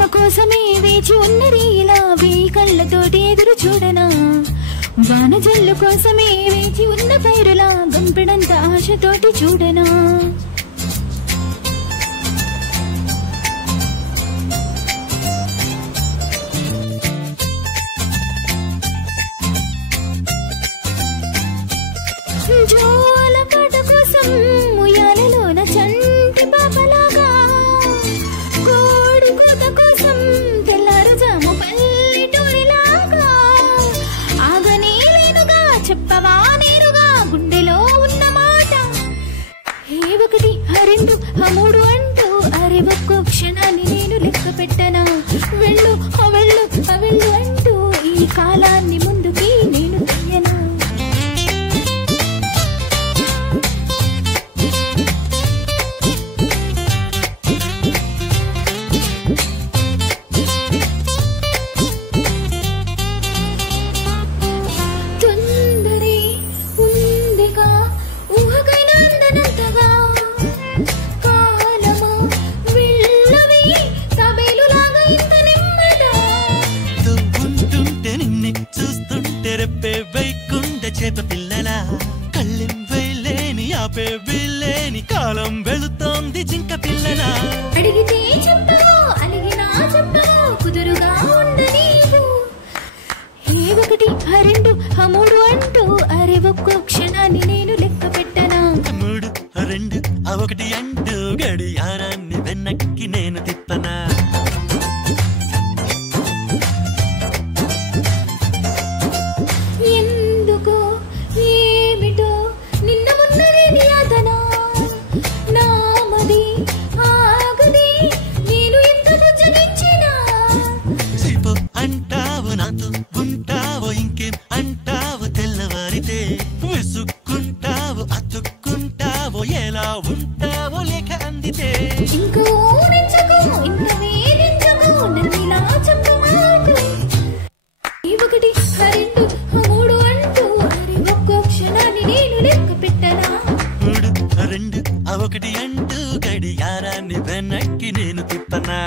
ప్రేమ కోసమే వేచి ఉన్నది ఇలా వేయి కళ్ళతోటి ఎదురు చూడనా వానజల్లు కోసమే వేచి ఉన్న పైరులా గంపెడంత ఆశతోటి చూడనా జోల పాట కోసం ఉయ్యాలలోన చంటి పాపలాగా కోడి కూత కోసం తెల్లారుజాము పల్లెటూరిలాగా ఆగనే లేనుగా చెప్పవా నేరుగా గుండెలో ఉన్న మాట ఏ ఒకటి ఆ రెండు ఆ మూడు అంటూ అరే ఒక్కో క్షణాన్ని నేను లెక్క పెట్టనా వెళ్ళు ఆ వెళ్ళు ఆ వెళ్ళు అంటూ ఈ కాలాన్ని ముందుకి నేను తీయనా చేప పిల్లలా కళ్ళెం వేలేని ఆపే వీలేని కాలం వెళుతోంది జింక పిల్లలా అడిగితే చెప్పవో అలిగినా చెప్పవో కుదురుగా ఉండనీవు ఏ ఒకటి ఆ రెండు ఆ మూడు అంటూ అరే ఒక్కో క్షణాన్ని నేను లెక్క పెట్టనా మూడు ఆ రెండు ఆ ఒకటి అంటూ గడియారాన్ని వెనక్కి నేను తిప్పనా అంటావు నాతో ఉంటావో ఇంకేం అంటావు తెల్లవారితే విసుక్కుంటావు అతుక్కుంటావో ఎలా ఉంటావో లేక అందితే ఇంకో ఊరించకు ఇంక వేధించకు నన్నిలా చెప్పమాకు ఈ ఒకటి ఆ రెండు ఆ మూడు అంటూ అరే ఒక్కో క్షణాన్ని నేను లెక్క పెట్టనా మూడు ఆ రెండు ఆ ఒకటి అంటూ గడియారాన్ని వెనక్కి నేను తిప్పనా